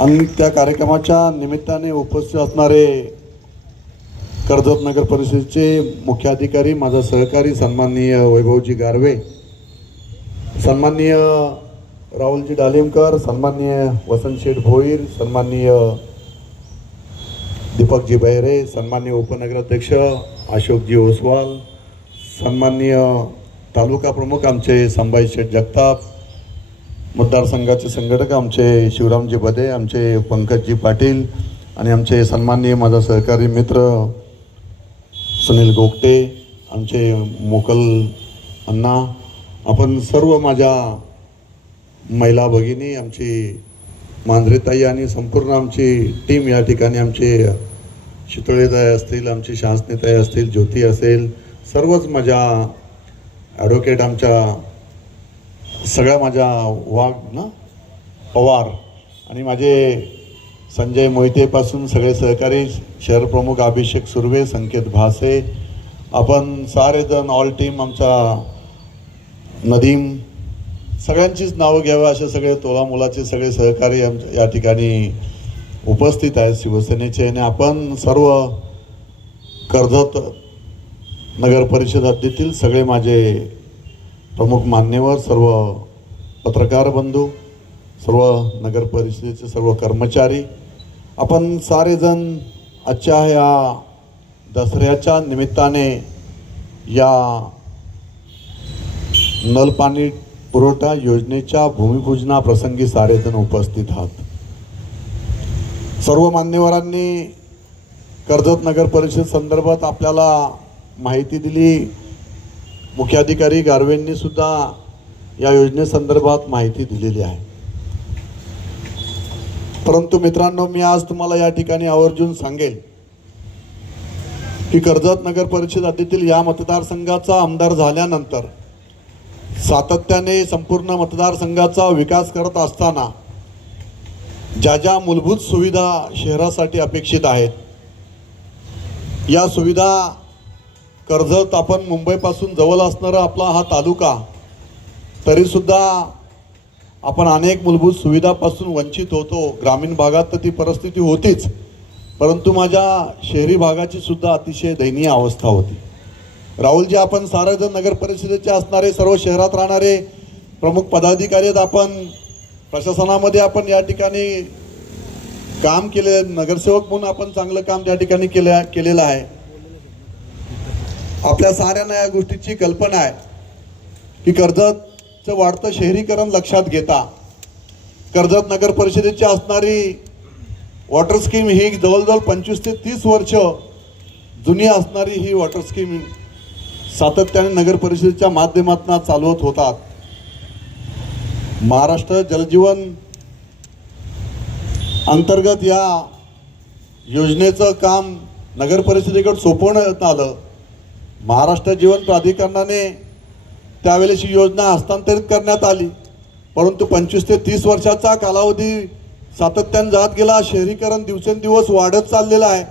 आणि त्या कार्यक्रमाच्या निमित्ताने उपस्थित असणारे कर्जत नगर परिषदेचे मुख्याधिकारी, माझा सहकारी सन्माननीय वैभवजी गारवे, सन्माननीय राहुलजी डालिमकर, सन्माननीय वसंतशेठ भोईर, सन्माननीय दीपकजी बहिरे, सन्माननीय उपनगराध्यक्ष अशोकजी ओसवाल, सन्माननीय तालुका प्रमुख आमचे संभाजी शेठ जगताप, मतदारसंघाचे संघटक आमचे शिवरामजी बदे, आमचे पंकजजी पाटील आणि आमचे सन्माननीय माझा सहकारी मित्र सुनील गोगटे, आमचे मोकल अण्णा, आपण सर्व माझ्या महिला भगिनी, आमची मांजरेताई आणि संपूर्ण आमची टीम या ठिकाणी, आमचे शितळेताई असतील, आमची शासनेताई असतील, ज्योती असेल, सर्वच माझ्या ॲडव्होकेट, आमच्या सगळ्या माझ्या वाघ ना पवार आणि माझे संजय मोहितेपासून सगळे सहकारी, शहर प्रमुख अभिषेक सुर्वे, संकेत भासे, आपण सारे जण ऑल टीम, आमचा नदीम, सगळ्यांचीच नावं घ्यावं असे सगळे तोलामोलाचे सगळे सहकारी आमच्या या ठिकाणी उपस्थित आहेत शिवसेनेचे. आणि आपण सर्व कर्जत नगर परिषद हद्दीतील सगळे माझे प्रमुख मान्यवर, सर्व पत्रकार बंधू, सर्व नगर परिषदेचे सर्व कर्मचारी, आपण सारेजण आजच्या या दसऱ्याच्या निमित्ताने या नल पाणी पुरवठा योजनेच्या भूमिपूजनाप्रसंगी सारेजण उपस्थित आहात. सर्व मान्यवरांनी कर्जत नगर परिषद संदर्भात आपल्याला माहिती दिली. मुख्याधिकारी गारवेंनी सुद्धा या योजनेसंदर्भात माहिती दिलेली आहे. परंतु मित्रांनो, मी आज तुम्हाला या ठिकाणी आवर्जून सांगेल की कर्जत नगर परिषद हद्दीतील या मतदारसंघाचा आमदार झाल्यानंतर सातत्याने संपूर्ण मतदारसंघाचा विकास करत असताना ज्या ज्या मूलभूत सुविधा शहरासाठी अपेक्षित आहेत, या सुविधा कर्जत, आपण मुंबईपासून जवळ असणारा आपला हा तालुका, तरीसुद्धा आपण अनेक मूलभूत सुविधापासून वंचित होतो. ग्रामीण भागात तर ती परिस्थिती होतीच, परंतु माझ्या शहरी भागाची सुद्धा अतिशय दयनीय अवस्था होती. राहुलजी, आपण सारेजण नगर परिषदेचे असणारे, सर्व शहरात राहणारे प्रमुख पदाधिकारी आहेत, आपण प्रशासनामध्ये आपण या ठिकाणी काम केले, नगरसेवक म्हणून आपण चांगलं काम त्या ठिकाणी केलेलं आहे. आपल्या साऱ्यांना या गोष्टीची कल्पना आहे की कर्जतचं वाढतं शहरीकरण लक्षात घेता कर्जत नगर परिषदेची असणारी वॉटर स्कीम ही जवळजवळ 25 ते 30 वर्ष जुनी असणारी ही वॉटर स्कीम सातत्याने नगर परिषदेच्या माध्यमातून चालवत होतात. महाराष्ट्र जलजीवन अंतर्गत या योजनेचं काम नगर परिषदेकडे सोपवण्यात आलं. महाराष्ट्र जीवन प्राधिकरणाने त्यावेळेस ही योजना हस्तांतरित करण्यात आली, परंतु 25 ते 30 वर्षाचा कालावधी सातत्याने जात गेला. शहरीकरण दिवसेंदिवस वाढत चाललेलं आहे.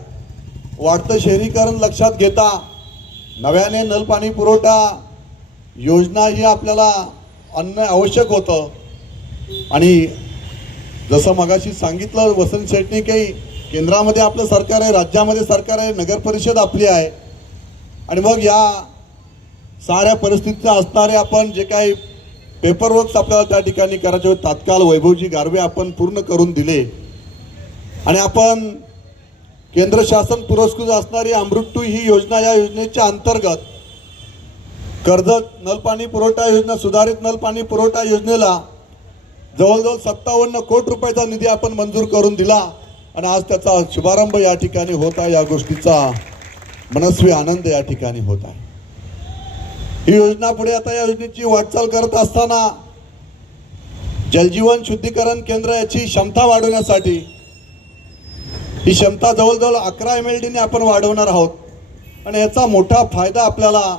वाढतं शहरीकरण लक्षात घेता नव्याने नल पाणी पुरवठा योजना ही आपल्याला आणणं आवश्यक होतं. आणि जसं मगाशी सांगितलं वसंत शेट्टी, की केंद्रामध्ये आपलं सरकार आहे, राज्यामध्ये सरकार आहे, नगर परिषद आपली आहे. आणि मग या साऱ्या परिस्थितीत असणारे आपण जे काही पेपरवर्क आपल्याला त्या ठिकाणी करायचे होते, तात्काळ वैभवजी गारवे आपण पूर्ण करून दिले. आणि आपण केंद्र शासन पुरस्कृत असणारी अमृत 2 ही योजना, या योजनेच्या अंतर्गत कर्जत नलपाणी पुरवठा योजना, सुधारित नलपाणी पुरवठा योजनेला जवळजवळ 57 कोटी रुपयाचा निधी आपण मंजूर करून दिला. आणि आज त्याचा शुभारंभ या ठिकाणी होत आहे. या गोष्टीचा मनस्वी आनंद या ठिकाणी होत आहे. ही योजना पुढे आता या योजनेची वाटचाल करत असताना जलजीवन शुद्धीकरण केंद्र याची क्षमता वाढवण्यासाठी ही क्षमता जवळजवळ 11 MLD ने आपण वाढवणार आहोत. आणि याचा मोठा फायदा आपल्याला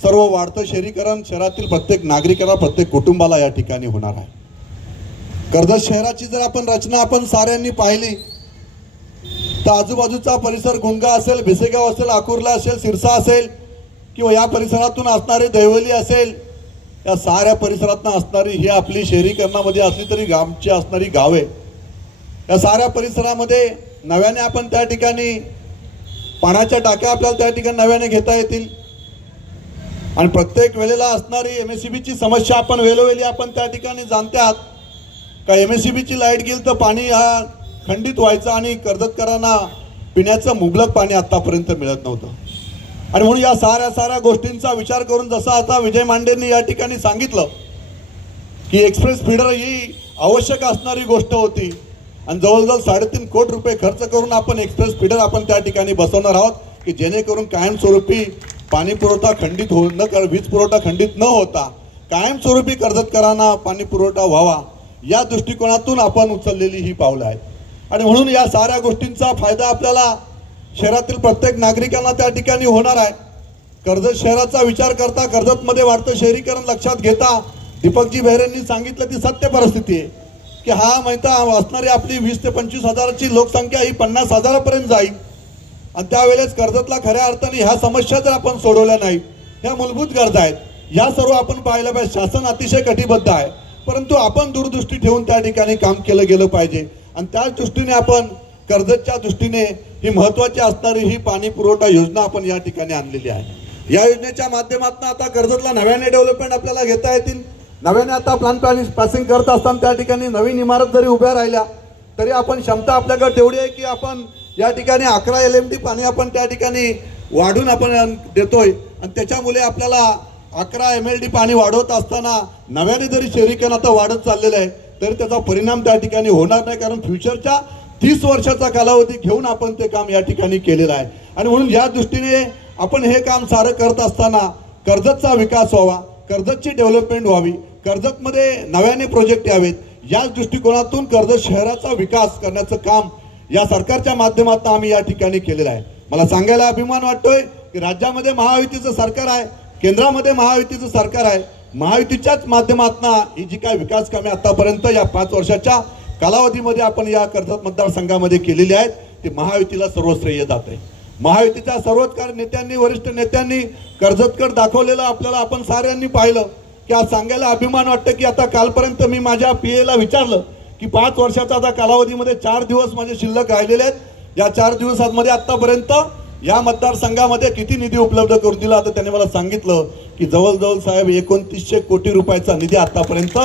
सर्व वाढतं शहरीकरण शहरातील प्रत्येक नागरिकाला, प्रत्येक कुटुंबाला या ठिकाणी होणार आहे. कर्जत शहराची जर आपण रचना आपण साऱ्यांनी पाहिली तर आजूबाजूचा परिसर, गुंगा असेल, भिसेगाव असेल, आकुर्ला असेल, सिरसा असेल, किंवा या परिसरातून असणारे दैवली असेल, या साऱ्या परिसरातून असणारी ही आपली शहरीकरणामध्ये असली तरी गावची असणारी गावे या साऱ्या परिसरामध्ये नव्याने आपण त्या ठिकाणी पाण्याच्या टाक्या आपल्याला त्या ठिकाणी नव्याने घेता येतील आणि प्रत्येक वेळेला असणारी MSEBची समस्या आपण वेळोवेळी आपण त्या ठिकाणी जाणते आहात का MSEBची लाईट गेली तर पाणी हा खंडित व्हायचं आणि कर्जतकरांना पिण्याचं मुबलक पाणी आतापर्यंत मिळत नव्हतं. आणि म्हणून या साऱ्या गोष्टींचा विचार करून जसं आता विजय मांडेंनी या ठिकाणी सांगितलं की एक्सप्रेस फीडर ही आवश्यक असणारी गोष्ट होती आणि जवळजवळ 3.5 कोटी रुपये खर्च करून आपण एक्सप्रेस फीडर आपण त्या ठिकाणी बसवणार आहोत की जेणेकरून कायमस्वरूपी पाणी पुरवठा खंडित वीज पुरवठा खंडित न होता कायमस्वरूपी कर्जतकरांना पाणी पुरवठा व्हावा या दृष्टिकोनातून आपण उचललेली ही पावलं आहेत. आणि म्हणून या साऱ्या गोष्टींचा फायदा आपल्याला शहरातील प्रत्येक नागरिकांना त्या ठिकाणी होणार आहे. कर्जत शहराचा विचार करता कर्जतमध्ये वाढतं शहरीकरण लक्षात घेता दीपकजी बेहरेंनी सांगितलं ती सत्य परिस्थिती आहे की हा माहिती असणारी आपली 20 ते 25 हजाराची लोकसंख्या ही 50 हजारापर्यंत जाईल आणि त्यावेळेस कर्जतला खऱ्या अर्थाने ह्या समस्या जर आपण सोडवल्या नाही, ह्या मूलभूत गरजा आहेत, या सर्व आपण पाहिलं पाहिजे. शासन अतिशय कटिबद्ध आहे परंतु आपण दूरदृष्टी ठेवून त्या ठिकाणी काम केलं गेलं पाहिजे आणि त्याच दृष्टीने आपण कर्जतच्या दृष्टीने ही महत्त्वाची असणारी ही पाणी पुरवठा योजना आपण या ठिकाणी आणलेली आहे. या योजनेच्या माध्यमातून आता कर्जतला नव्याने डेव्हलपमेंट आपल्याला घेता येतील. नव्याने आता प्लॅन पासिंग करत असताना त्या ठिकाणी नवीन इमारत जरी उभ्या राहिल्या तरी आपण क्षमता आपल्याकडे तेवढी आहे की आपण या ठिकाणी 11 LMD पाणी आपण त्या ठिकाणी वाढून आपण देतोय आणि त्याच्यामुळे आपल्याला 11 MLD पाणी वाढवत असताना नव्याने जरी शहरीकरण आता वाढत चाललेलं आहे तरी त्याचा परिणाम त्या ठिकाणी होणार नाही कारण फ्युचरच्या 30 वर्षाचा कालावधी घेऊन आपण ते काम या ठिकाणी केलेलं आहे. आणि म्हणून या दृष्टीने आपण हे काम सारं करत असताना कर्जतचा विकास व्हावा, कर्जतची डेव्हलपमेंट व्हावी, कर्जतमध्ये नव्याने प्रोजेक्ट यावेत याच दृष्टिकोनातून कर्जत शहराचा विकास करण्याचं काम या सरकारच्या माध्यमातून आम्ही या ठिकाणी केलेलं आहे. मला सांगायला अभिमान वाटतोय की राज्यामध्ये महायुतीचं सरकार आहे, केंद्रामध्ये महायुतीचं सरकार आहे. महायुतीच्याच माध्यमातून ही जी काय विकास कामे आतापर्यंत या 5 वर्षाच्या कालावधीमध्ये आपण या कर्जत मतदारसंघामध्ये केलेली आहेत ते महायुतीला सर्व श्रेय जात आहे. महायुतीच्या सर्वच नेत्यांनी वरिष्ठ नेत्यांनी कर्जतकडे दाखवलेलं आपल्याला आपण साऱ्यांनी पाहिलं की आज सांगायला अभिमान वाटतं की आता कालपर्यंत मी माझ्या PA विचारलं की 5 वर्षाचा आता कालावधीमध्ये 4 दिवस माझे शिल्लक राहिलेले आहेत. या 4 दिवसांमध्ये आतापर्यंत या मतदारसंघामध्ये किती निधी उपलब्ध करून दिला तर त्याने मला सांगितलं की जवळजवळ साहेब 2900 कोटी रुपयाचा निधी आतापर्यंत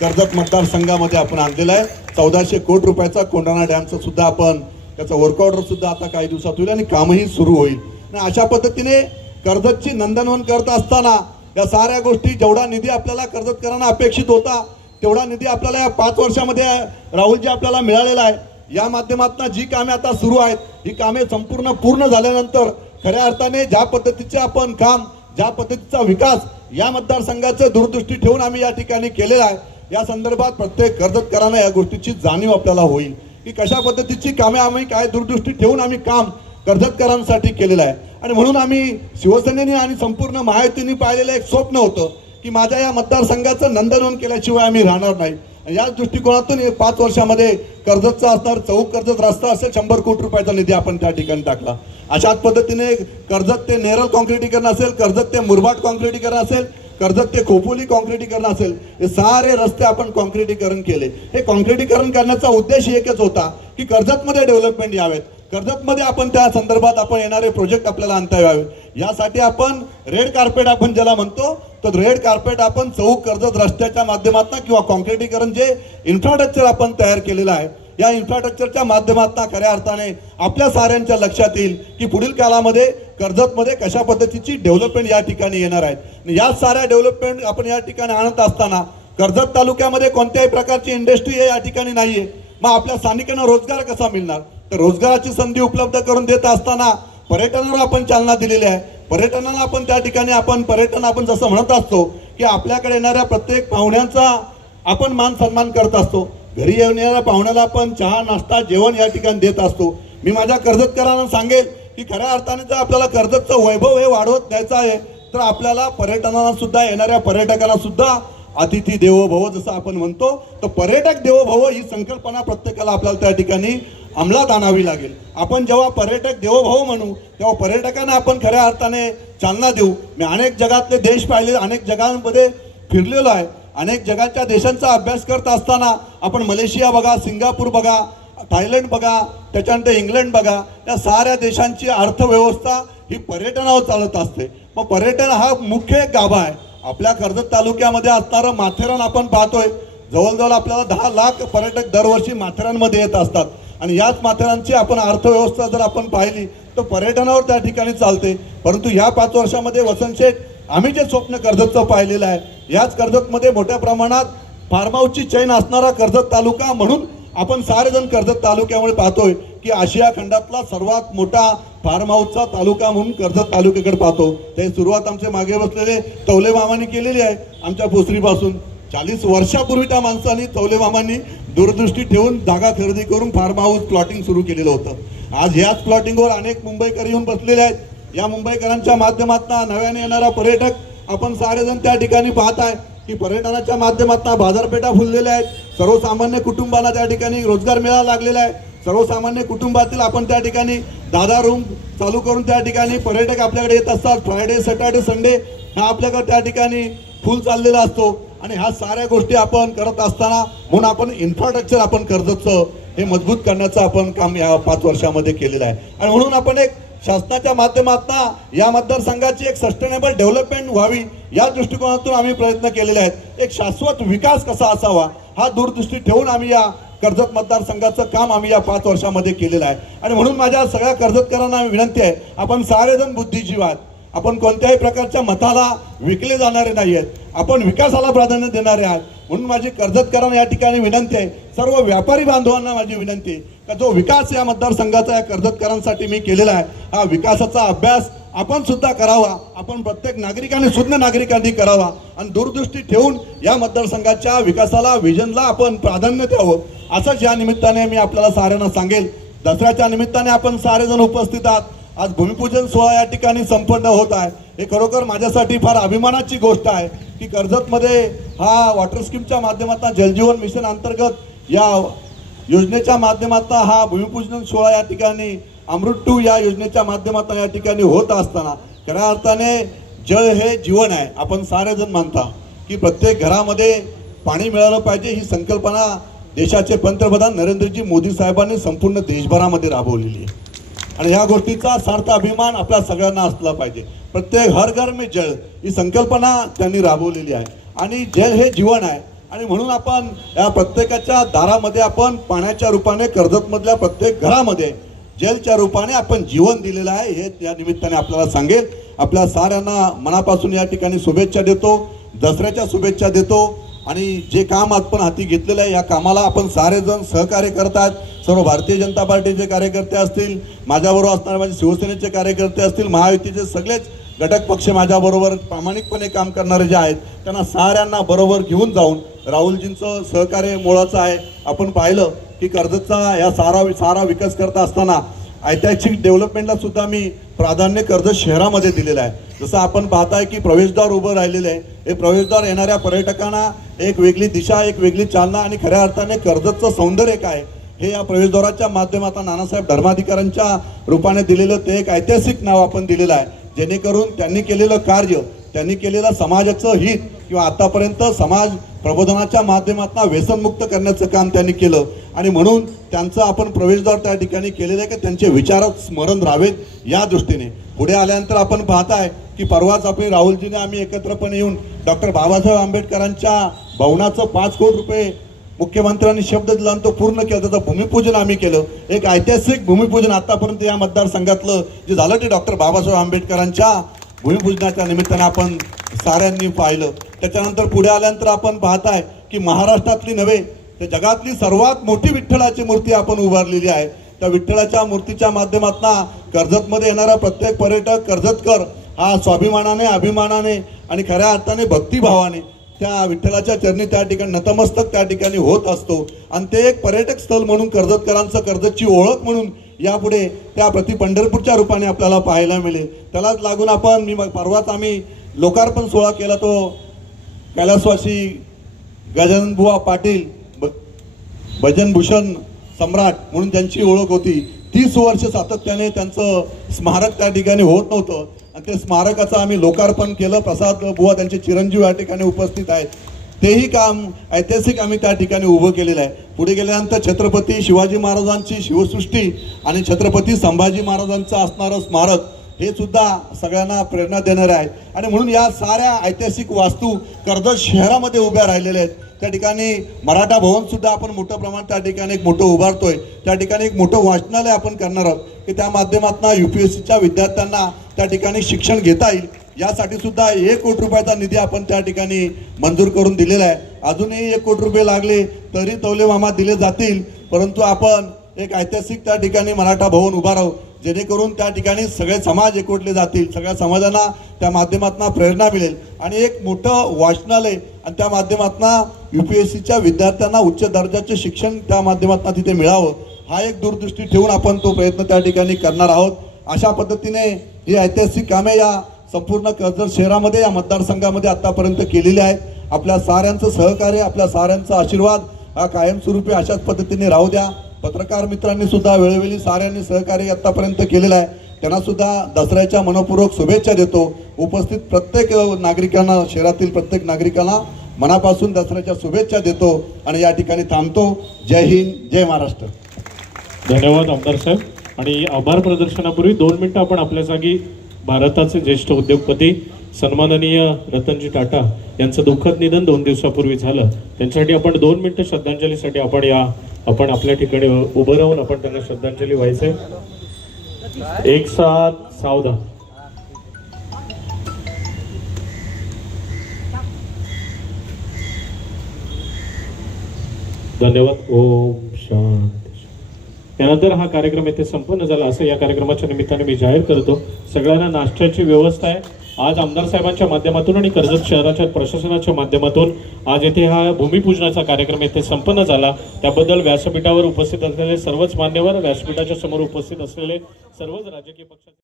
कर्जत मतदारसंघामध्ये आपण आणलेला आहे. 1400 कोटी रुपयाचा कोंढाणा डॅमचं सुद्धा आपण त्याचा वर्क ऑर्डर सुद्धा आता काही दिवसात होईल आणि कामही सुरू होईल. आणि अशा पद्धतीने कर्जतची नंदनवन करत असताना या साऱ्या गोष्टी जेवढा निधी आपल्याला कर्जतकरांना अपेक्षित होता तेवढा निधी आपल्याला या 5 वर्षामध्ये राहुलजी आपल्याला मिळालेला आहे. या माध्यमातून जी कामे आता सुरू आहेत ही कामे संपूर्ण पूर्ण झाल्यानंतर खऱ्या अर्थाने ज्या पद्धतीचे आपण काम ज्या पद्धतीचा विकास या मतदारसंघाचं दूरदृष्टी ठेवून आम्ही या ठिकाणी केलेला आहे या संदर्भात प्रत्येक कर्जतकरांना या गोष्टीची जाणीव आपल्याला होईल की कशा पद्धतीची कामे आम्ही काय दूरदृष्टी ठेवून आम्ही काम कर्जतकरांसाठी केलेलं आहे. आणि म्हणून आम्ही शिवसेनेने आणि संपूर्ण महायुतीने पाहिलेलं एक स्वप्न होतं की माझ्या या मतदारसंघाचं नंदनवन केल्याशिवाय आम्ही राहणार नाही. याच दृष्टिकोनातून 5 वर्षामध्ये कर्जतचा असणार चौक कर्जत रस्ता असेल 100 कोटी रुपयाचा निधी आपण त्या ठिकाणी टाकला. अशाच पद्धतीने कर्जत ते नेरळ कॉन्क्रिटीकरण असेल, कर्जत ते मुरबाड कॉन्क्रिटीकरण असेल, कर्जत ते खोपोली कॉन्क्रिटीकरण असेल, हे सारे रस्ते आपण कॉन्क्रिटीकरण केले. हे कॉन्क्रिटीकरण करण्याचा उद्देश एकच होता की कर्जतमध्ये डेव्हलपमेंट यावेत, कर्जतमध्ये आपण त्या संदर्भात आपण येणारे प्रोजेक्ट आपल्याला आणता यावे. यासाठी आपण रेड कार्पेट आपण ज्याला म्हणतो तर रेड कार्पेट आपण चौक कर्जत रस्त्याच्या माध्यमातून किंवा कॉन्क्रिटीकरण जे इन्फ्रास्ट्रक्चर आपण तयार केलेलं आहे या इन्फ्रास्ट्रक्चरच्या माध्यमातून खऱ्या अर्थाने आपल्या साऱ्यांच्या लक्षात येईल की पुढील काळामध्ये कर्जतमध्ये कशा पद्धतीची डेव्हलपमेंट या ठिकाणी येणार आहेत. या साऱ्या डेव्हलपमेंट आपण या ठिकाणी आणत असताना कर्जत तालुक्यामध्ये कोणत्याही प्रकारची इंडस्ट्री या ठिकाणी नाहीये. मग आपल्या स्थानिकांना रोजगार कसा मिळणार तर रोजगाराची संधी उपलब्ध करून देत असताना पर्यटनाला आपण चालना दिलेली आहे. पर्यटनाला आपण त्या ठिकाणी आपण पर्यटन आपण जसं म्हणत असतो की आपल्याकडे येणाऱ्या प्रत्येक पाहुण्यांचा आपण मान सन्मान करत असतो. घरी येणाऱ्या पाहुण्याला आपण चहा नाश्ता जेवण या ठिकाणी देत असतो. मी माझ्या कर्जतकरांना सांगेल की खऱ्या अर्थाने जर आपल्याला कर्जतचं वैभव हे वाढवत द्यायचं आहे तर आपल्याला पर्यटनाला सुद्धा येणाऱ्या पर्यटकांना सुद्धा अतिथी देवो भव जसं आपण म्हणतो तर पर्यटक देवो भव ही संकल्पना प्रत्येकाला आपल्याला त्या ठिकाणी अंमलात आणावी लागेल. आपण जेव्हा पर्यटक देवो भव म्हणू तेव्हा पर्यटकांना आपण खऱ्या अर्थाने चालना देऊ. मी अनेक जगातले देश पाहिले, अनेक जगांमध्ये फिरलेलो आहे, अनेक जगाच्या देशांचा अभ्यास करत असताना आपण मलेशिया बघा, सिंगापूर बघा, थायलंड बघा, त्याच्यानंतर इंग्लंड बघा, या साऱ्या देशांची अर्थव्यवस्था ही पर्यटनावर चालत असते. मग पर्यटन हा मुख्य एक गाभा आहे. आपल्या कर्जत तालुक्यामध्ये असणारं माथेरान आपण पाहतोय, जवळजवळ आपल्याला 10 लाख पर्यटक दरवर्षी माथेरानमध्ये येत असतात. आणि याच माथेरानची आपण अर्थव्यवस्था जर आपण पाहिली तर पर्यटनावर त्या ठिकाणी चालते. परंतु या 5 वर्षामध्ये वसंत शेठ, आम्ही जे स्वप्न कर्जतचं पाहिलेलं आहे, याच कर्जतमध्ये मोठ्या प्रमाणात फार्म हाऊसची चैन असणारा कर्जत तालुका म्हणून आपण सारेजण कर्जत तालुक्यामुळे पाहतोय की आशिया खंडातला सर्वात मोठा फार्म हाऊसचा तालुका म्हणून कर्जत तालुक्याकडे पाहतो. ते सुरुवात आमच्या मागे बसलेले तवले मामांनी केलेली आहे. आमच्या भोसरीपासून 40 वर्षापूर्वी त्या माणसांनी, तवले मामांनी दूरदृष्टी ठेवून जागा खरेदी करून फार्म हाऊस प्लॉटिंग सुरू केलेलं होतं. आज ह्याच प्लॉटिंगवर अनेक मुंबईकर येऊन बसलेले आहेत. या मुंबईकरांच्या माध्यमातून नव्याने येणारा पर्यटक आपण सारेजण त्या ठिकाणी पाहत आहे की पर्यटनाच्या माध्यमातून बाजारपेठा फुललेल्या आहेत. सर्वसामान्य कुटुंबांना त्या ठिकाणी रोजगार मिळायला लागलेला आहे. सर्वसामान्य कुटुंबातील आपण त्या ठिकाणी 10 रूम चालू करून त्या ठिकाणी पर्यटक आपल्याकडे येत असतात. फ्रायडे, सॅटर्डे, संडे हा आपल्याकडे त्या ठिकाणी फुल चाललेला असतो. आणि ह्या साऱ्या गोष्टी आपण करत असताना म्हणून आपण इन्फ्रास्ट्रक्चर आपण कर्जतचं हे मजबूत करण्याचं आपण काम या 5 वर्षामध्ये केलेलं आहे. आणि म्हणून आपण एक शासनाच्या माध्यमातून या मतदारसंघाची एक सस्टेनेबल डेव्हलपमेंट व्हावी या दृष्टिकोनातून आम्ही प्रयत्न केलेले आहेत. एक शाश्वत विकास कसा असावा हा दूरदृष्टी ठेवून आम्ही या कर्जत मतदारसंघाचं काम आम्ही या 5 वर्षामध्ये केलेलं आहे. आणि म्हणून माझ्या सगळ्या कर्जतकरांना विनंती आहे, आपण सारेजण बुद्धिजीवी आहात. आपण कोणत्याही प्रकारच्या मताला विकले जाणारे नाही आहेत. आपण विकासाला प्राधान्य देणारे आहात. म्हणून माझी कर्जतकरांना या ठिकाणी विनंती आहे, सर्व व्यापारी बांधवांना माझी विनंती आहे का जो विकास या मतदारसंघाचा या कर्जतकरांसाठी मी केलेला आहे, हा विकासाचा अभ्यास आपण सुद्धा करावा. आपण प्रत्येक नागरिकांनी, शुद्ध नागरिकांनी करावा आणि दूरदृष्टी ठेवून या मतदारसंघाच्या विकासाला, विजनला आपण प्राधान्य द्यावं. असंच या निमित्ताने मी आपल्याला साऱ्यांना सांगेल. दसऱ्याच्या निमित्ताने आपण सारेजण उपस्थित आहात. आज भूमिपूजन सोहळा या ठिकाणी संपन्न होत आहे. हे खरोखर माझ्यासाठी फार अभिमानाची गोष्ट आहे की कर्जतमध्ये हा वॉटर स्कीमच्या माध्यमातून, जलजीवन मिशन अंतर्गत या योजनेच्या माध्यमातून हा भूमिपूजन सोहळा या ठिकाणी, अमृत 2 या योजनेच्या माध्यमातून या ठिकाणी होत असताना खऱ्या अर्थाने जल हे जीवन आहे. आपण सारेजण मानता की प्रत्येक घरामध्ये पाणी मिळालं पाहिजे ही संकल्पना देशाचे पंतप्रधान नरेंद्रजी मोदी साहेबांनी संपूर्ण देशभरामध्ये राबवलेली आहे. आणि ह्या गोष्टीचा सार्थ अभिमान आपल्या सगळ्यांना असला पाहिजे. प्रत्येक हर घर में जल ही संकल्पना त्यांनी राबवलेली आहे. आणि जल हे जीवन आहे. आणि म्हणून आपण या प्रत्येकाच्या दारामध्ये आपण पाण्याच्या रूपाने, कर्जतमधल्या प्रत्येक घरामध्ये जलच्या रूपाने आपण जीवन दिलेलं आहे. हे या निमित्ताने आपल्याला सांगेल. आपल्या साऱ्यांना मनापासून या ठिकाणी शुभेच्छा देतो, दसऱ्याच्या शुभेच्छा देतो. आणि जे काम आपण हाती घेतलेलं आहे या कामाला आपण सारेजण सहकार्य करतात. सर्व भारतीय जनता पार्टीचे कार्यकर्ते असतील, माझ्याबरोबर असणारे माझे शिवसेनेचे कार्यकर्ते असतील, महायुतीचे सगळेच घटक पक्ष माझ्याबरोबर प्रामाणिकपणे काम करणारे जे आहेत त्यांना साऱ्यांना बरोबर घेऊन जाऊन राहुलजींचं सहकार्य मोलाचं आहे. आपण पाहिलं की कर्जतचा या सारा विकास करत असताना ऐतिहासिक डेव्हलपमेंटला सुद्धा मी प्राधान्य कर्जत शहरामध्ये दिलेलं आहे. जसं आपण पाहताय की प्रवेशद्वार उभं राहिलेलं आहे. हे प्रवेशद्वार येणाऱ्या पर्यटकांना एक वेगळी दिशा, एक वेगळी चालना आणि खऱ्या अर्थाने कर्जतचं सौंदर्य काय हे या प्रवेशद्वाराच्या माध्यमातून नानासाहेब धर्माधिकाऱ्यांच्या रूपाने दिलेलं ते एक ऐतिहासिक नाव आपण दिलेलं आहे. जेणेकरून त्यांनी केलेलं कार्य, त्यांनी केलेलं समाजाचं हित किंवा आतापर्यंत समाज प्रबोधनाच्या माध्यमातून व्यसनमुक्त करण्याचं काम त्यांनी केलं. आणि म्हणून त्यांचं आपण प्रवेशद्वार त्या ठिकाणी केलेलं आहे की त्यांचे विचार स्मरण राहावेत या दृष्टीने. पुढे आल्यानंतर आपण पाहताय की परवाच आपली राहुलजीने आम्ही एकत्रपणे येऊन डॉक्टर बाबासाहेब आंबेडकरांच्या भवनाचं 5 कोटी रुपये मुख्यमंत्र्यांनी शब्द दिला आणि तो पूर्ण केला. त्याचं भूमिपूजन आम्ही केलं. एक ऐतिहासिक भूमिपूजन आतापर्यंत या मतदारसंघातलं जे झालं ते डॉक्टर बाबासाहेब आंबेडकरांच्या भूमिपूजनाच्या निमित्ताने आपण साऱ्यांनी पाहिलं. त्याच्यानंतर पुढे आल्यानंतर आपण पाहताय की महाराष्ट्रातली नव्हे तर जगातली सर्वात मोठी विठ्ठलाची मूर्ती आपण उभारलेली आहे. त्या विठ्ठलाच्या मूर्तीच्या माध्यमातून कर्जतमध्ये येणारा प्रत्येक पर्यटक, कर्जतकर हा स्वाभिमानाने, अभिमानाने आणि खऱ्या अर्थाने भक्तिभावाने त्या विठ्ठलाच्या चरणी त्या ठिकाणी नतमस्तक त्या ठिकाणी होत असतो. आणि ते एक पर्यटक स्थळ म्हणून कर्जतकरांचं, कर्जतची ओळख म्हणून यापुढे त्या प्रति पंढरपूरच्या रूपाने आपल्याला पाहायला मिळेल. त्यालाच लागून आपण परवाच आम्ही लोकार्पण सोहळा केला. तो कैलासवासी गजाननबुवा पाटील भजनभूषण सम्राट म्हणून त्यांची ओळख होती. 30 वर्ष सातत्याने त्यांचं स्मारक त्या ठिकाणी होत नव्हतं आणि ते स्मारकाचं आम्ही लोकार्पण केलं. प्रसाद बुवा त्यांचे चिरंजीव या ठिकाणी उपस्थित आहेत. तेही काम ऐतिहासिक आम्ही त्या ठिकाणी उभं केलेलं आहे. पुढे गेल्यानंतर छत्रपती शिवाजी महाराजांची शिवसृष्टी आणि छत्रपती संभाजी महाराजांचं असणारं स्मारक हे सुद्धा सगळ्यांना प्रेरणा देणारे आहे. आणि म्हणून या साऱ्या ऐतिहासिक वास्तू कर्जत शहरामध्ये उभ्या राहिलेल्या आहेत. त्या ठिकाणी मराठा भवन सुद्धा आपण मोठ्या प्रमाणात त्या ठिकाणी एक मोठं उभारतोय. त्या ठिकाणी एक मोठं वाचनालय आपण करणार आहोत की त्या माध्यमातून UPSCच्या विद्यार्थ्यांना त्या ठिकाणी शिक्षण घेता येईल. यासाठी सुद्धा 1 कोटी रुपयाचा निधी आपण त्या ठिकाणी मंजूर करून दिलेला आहे. अजूनही 1 कोटी रुपये लागले तरी तौले मामा दिले जातील. परंतु आपण एक ऐतिहासिक त्या ठिकाणी मराठा भवन उभारावं जेणेकरून त्या ठिकाणी सगळे समाज एकवटले जातील. सगळ्या समाजांना त्या माध्यमातून प्रेरणा मिळेल आणि एक मोठं वाचनालय आणि त्या माध्यमातून UPSCच्या विद्यार्थ्यांना उच्च दर्जाचे शिक्षण त्या माध्यमातून तिथे मिळावं हा एक दूरदृष्टी ठेवून आपण तो प्रयत्न त्या ठिकाणी करणार आहोत. अशा पद्धतीने ही ऐतिहासिक कामे या संपूर्ण कर्जत शहरामध्ये या मतदारसंघामध्ये आतापर्यंत केलेली आहेत. आपल्या साऱ्यांचं सहकार्य आपल्या साऱ्यांचा आशीर्वाद हा कायमस्वरूपी अशाच पद्धतीने राहू द्या. पत्रकार मित्रांनी सुद्धा वेळोवेळी साऱ्यांनी सहकार्य आतापर्यंत केलेलं आहे. त्यांना सुद्धा दसऱ्याच्या मनपूर्वक शुभेच्छा देतो. उपस्थित प्रत्येक नागरिकांना शहरातील प्रत्येक नागरिकांना मनापासून दसऱ्याच्या शुभेच्छा देतो आणि या ठिकाणी थांबतो. जय हिंद, जय महाराष्ट्र. धन्यवाद आमदार साहेब. आणि आभार प्रदर्शनापूर्वी 2 मिनिटं आपण आपल्या जागी भारताचे ज्येष्ठ उद्योगपती सन्माननीय रतनजी टाटा यांचं दुःखद निधन 2 दिवसापूर्वी झालं. त्यांच्यासाठी आपण 2 मिनिटं श्रद्धांजलीसाठी आपण आपल्या ठिकाणी उभं राहून आपण त्यांना श्रद्धांजली व्हायचंय. एक साथ सावधान. धन्यवाद. ओम शांती. त्यानंतर हा कार्यक्रम येथे संपन्न झाला असं या कार्यक्रमाच्या निमित्ताने मी जाहीर करतो. सगळ्यांना नाश्त्याची व्यवस्था आहे. आज आमदार साहेबांच्या माध्यमातून आणि कर्जत शहराच्या प्रशासनाच्या माध्यमातून आज येथे हा भूमिपूजनाचा कार्यक्रम येथे संपन्न झाला. त्याबद्दल व्यासपीठावर उपस्थित असलेले सर्वच मान्यवर, व्यासपीठाच्या समोर उपस्थित असलेले सर्वच राजकीय पक्षाचे